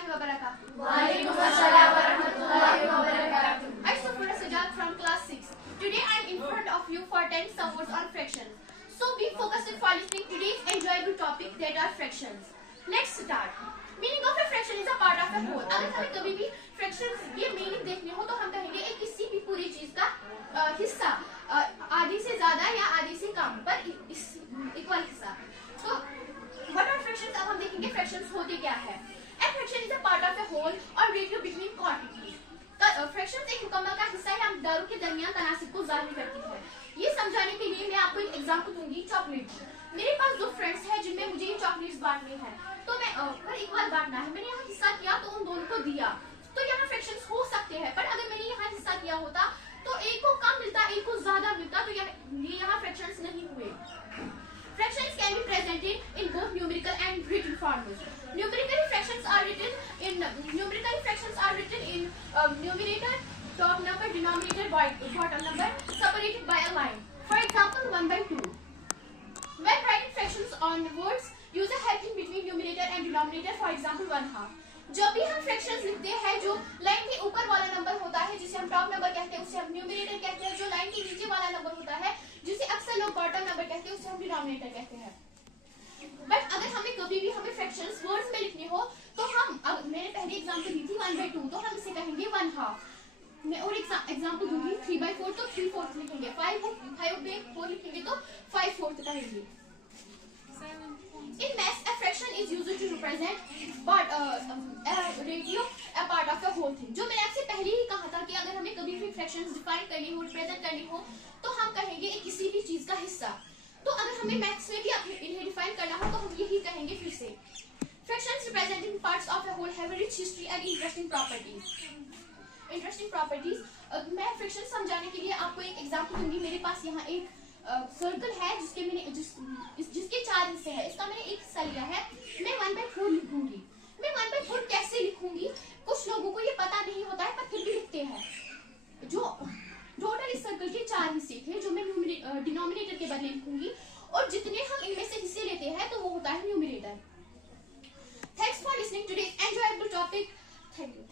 warahmatullahi wabarakatuh. Walaikum assalam warahmatullahi wabarakatuh. I'm Safura Sajjad from class 6. Today I'm in front of you for 10 some words on fractions. So be focused for listening today's enjoyable topic that are fractions. Let's start. Meaning of a fraction is a part of a whole. अगर हमें कभी भी fractions ये meaning देखनी हो तो हम कहेंगे एक किसी भी पूरी चीज का हिस्सा आधी से ज्यादा या आधी से कम पर इक्वल हिस्सा. तो what are fractions? अब हम देखेंगे fractions होते क्या है. A fraction is a part of a whole or ratio between quantities. Fractions एक मुकम्मल का हिस्सा या मकदारों के दरमियान तनासिब को जाहिर करती है. ये समझाने के लिए मैं आपको एक एग्जांपल दूंगी. चॉकलेट. मेरे पास दो फ्रेंड्स हैं जिनमें मुझे ये चॉकलेट्स बांटनी है, तो मैं पर इक्वल बांटना है. मैंने यहाँ हिस्सा किया तो उन दोनों को दिया. तो यहाँ फ्रैक्शंस हो सकते हैं, पर अगर मैंने यहाँ हिस्सा किया होता तो एक को कम मिलता एक को ज्यादा मिलता, तो ये यहाँ फ्रैक्शंस नहीं हुए. Fractions can be presented in both numerical and written forms. Numerical fractions are written in numerator, top number, denominator, bottom number, separated by a line. For example, 1/2. When writing fractions on words, use a helping between numerator and denominator. For example, 1/2. जब भी हम fractions लिखते हैं, जो line के ऊपर वाला number होता है जिसे हम टॉप नंबर कहते हैं उसे हम न्यूमरेटर कहते हैं. जो लाइन के नीचे वाला नंबर होता है जिसे अक्सर लोग बॉटम नंबर कहते हैं उसे हम डिनोमिनेटर कहते हैं. बट अगर हमें कभी भी हमें फ्रैक्शंस वर्ड्स में लिखने हो तो हम मैंने पहले एग्जांपल दी थी 1/2, तो हम इसे कहेंगे 1/2. मैं और एग्जांपल दूंगी 3/4, तो 3/4 लिखेंगे. 5/4 लिखेंगे तो 5/4 कहेंगे. In maths, a fraction is used to represent but a ratio, a part of a whole thing. जो मैंने आपसे पहले ही कहा था कि अगर हमें कभी भी fractions डिफाइन करनी हो, रिप्रेजेंट करनी हो, तो हम कहेंगे एक किसी भी चीज का हिस्सा. तो अगर हमें मैथ्स में भी इन्हें डिफाइन करना हो तो हम यही कहेंगे फिर से. Fractions representing parts of a whole have a rich history and interesting properties. मैं फ्रैक्शन समझाने के लिए आपको एक एग्जांपल दूंगी. मेरे पास यहाँ एक सर्कल है जिसके 4 हिस्से हैं. इसका मैंने एक हिस्सा लिया है. मैं 1/4 लिखूंगी. मैं 1/4 कैसे लिखूंगी? कुछ लोगों को ये पता नहीं होता है पर फिर भी लिखते हैं. जो टोटल इस सर्कल के 4 हिस्से थे जो मैं डिनोमिनेटर के बदले लिखूंगी, और जितने हम इनमें से हिस्से लेते हैं तो वो होता है numerator. Thanks for listening today's enjoyable topic. Thank you.